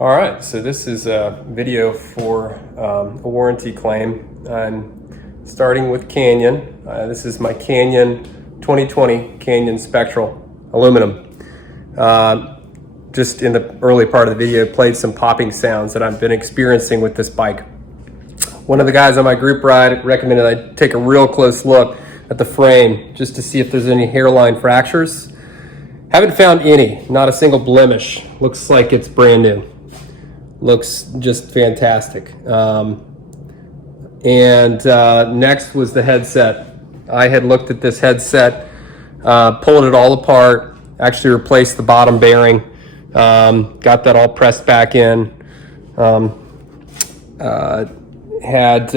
All right, so this is a video for a warranty claim. I'm starting with Canyon. This is my Canyon 2020 Canyon Spectral aluminum. Just in the early part of the video, played some popping sounds that I've been experiencing with this bike. One of the guys on my group ride recommended I take a real close look at the frame just to see if there's any hairline fractures. Haven't found any, not a single blemish. Looks like it's brand new. Looks just fantastic. Next was the headset. I had looked at this headset, pulled it all apart, actually replaced the bottom bearing, got that all pressed back in. Had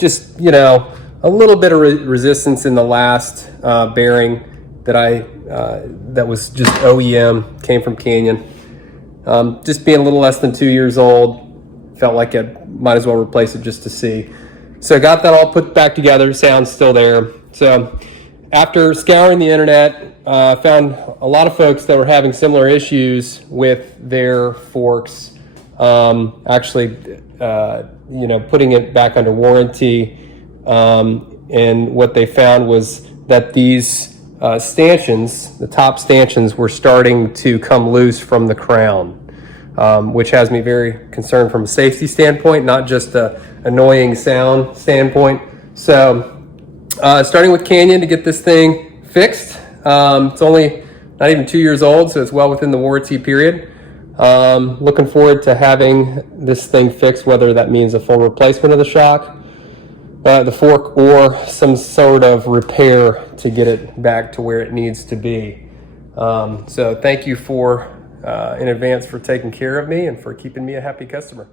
just, a little bit of resistance in the last bearing that was just OEM, came from Canyon. Just being a little less than 2 years old, felt like I might as well replace it just to see. So got that all put back together, sound's still there. So after scouring the internet, found a lot of folks that were having similar issues with their forks, actually, putting it back under warranty. And what they found was that these stanchions, the top stanchions, were starting to come loose from the crown, which has me very concerned from a safety standpoint, not just a annoying sound standpoint. So starting with Canyon to get this thing fixed. It's only not even 2 years old, so it's well within the warranty period. Looking forward to having this thing fixed, whether that means a full replacement of the shock, the fork, or some sort of repair to get it back to where it needs to be. So thank you in advance for taking care of me and for keeping me a happy customer.